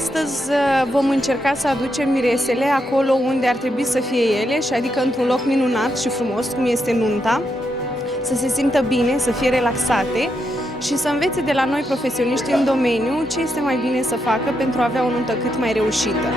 Astăzi vom încerca să aducem miresele acolo unde ar trebui să fie ele, și adică într-un loc minunat și frumos, cum este nunta, să se simtă bine, să fie relaxate și să învețe de la noi, profesioniști în domeniu, ce este mai bine să facă pentru a avea o nuntă cât mai reușită.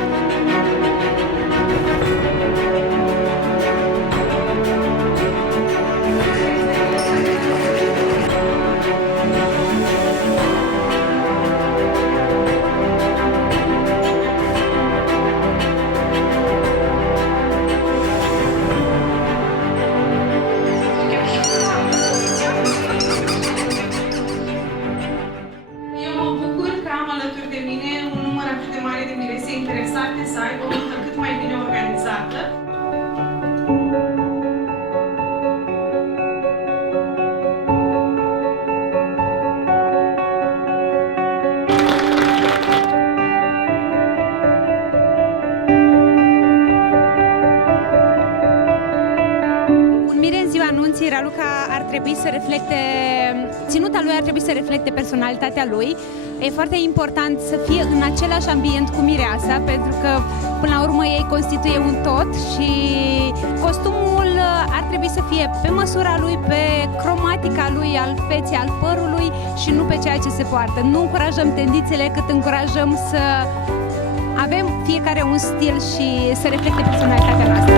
Interesate să aibă o nuntă cât mai bine organizată. Un mire în ziua anunții, Raluca ar trebui să reflecte, ținuta lui ar trebui să reflecte personalitatea lui. E foarte important să fie în același ambient cu mireasa, pentru că până la urmă ei constituie un tot și costumul ar trebui să fie pe măsura lui, pe cromatica lui, al feței, al părului și nu pe ceea ce se poartă. Nu încurajăm tendințele, cât încurajăm să avem fiecare un stil și să reflecte personalitatea noastră.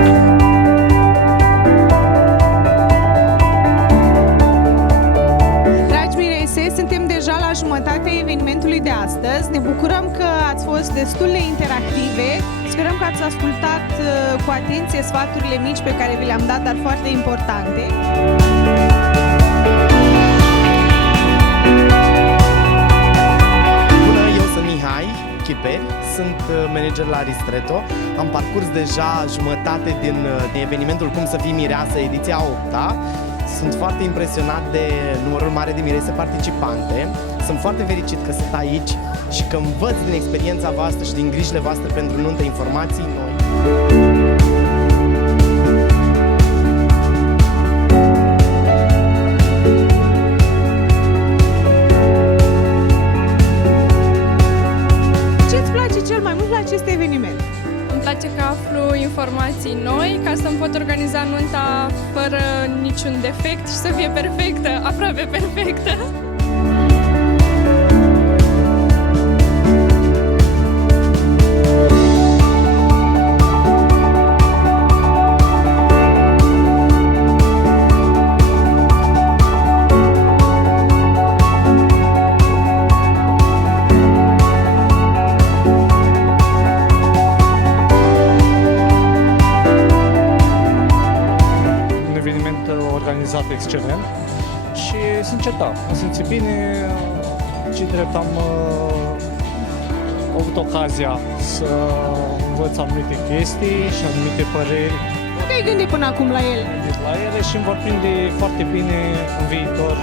Suntem deja la jumătatea evenimentului de astăzi. Ne bucurăm că ați fost destul de interactive. Sperăm că ați ascultat cu atenție sfaturile mici pe care vi le-am dat, dar foarte importante. Bună, eu sunt Mihai Chiperi, sunt manager la Ristretto. Am parcurs deja jumătate din evenimentul Cum să fii mireasă, ediția 8-a. Sunt foarte impresionat de numărul mare de mirese participante. Sunt foarte fericit că sunt aici și că învăț din experiența voastră și din grijile voastre pentru nuntă informații noi. Ce-ți place cel mai mult la acest eveniment? Îmi place că aflu informații noi ca să-mi pot organiza nunta fără niciun defect și să fie perfectă, aproape perfectă. Organizat excelent și, sincer, da, am simțit bine, ce drept am avut ocazia să învăț anumite chestii și anumite păreri. Cum te-ai gândit până acum la ele? La ele și îmi vor prinde foarte bine în viitor.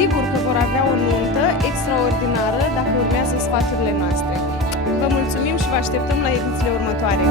Sigur că vor avea o nuntă extraordinară dacă urmează sfaturile noastre. Vă mulțumim și vă așteptăm la edițiile următoare!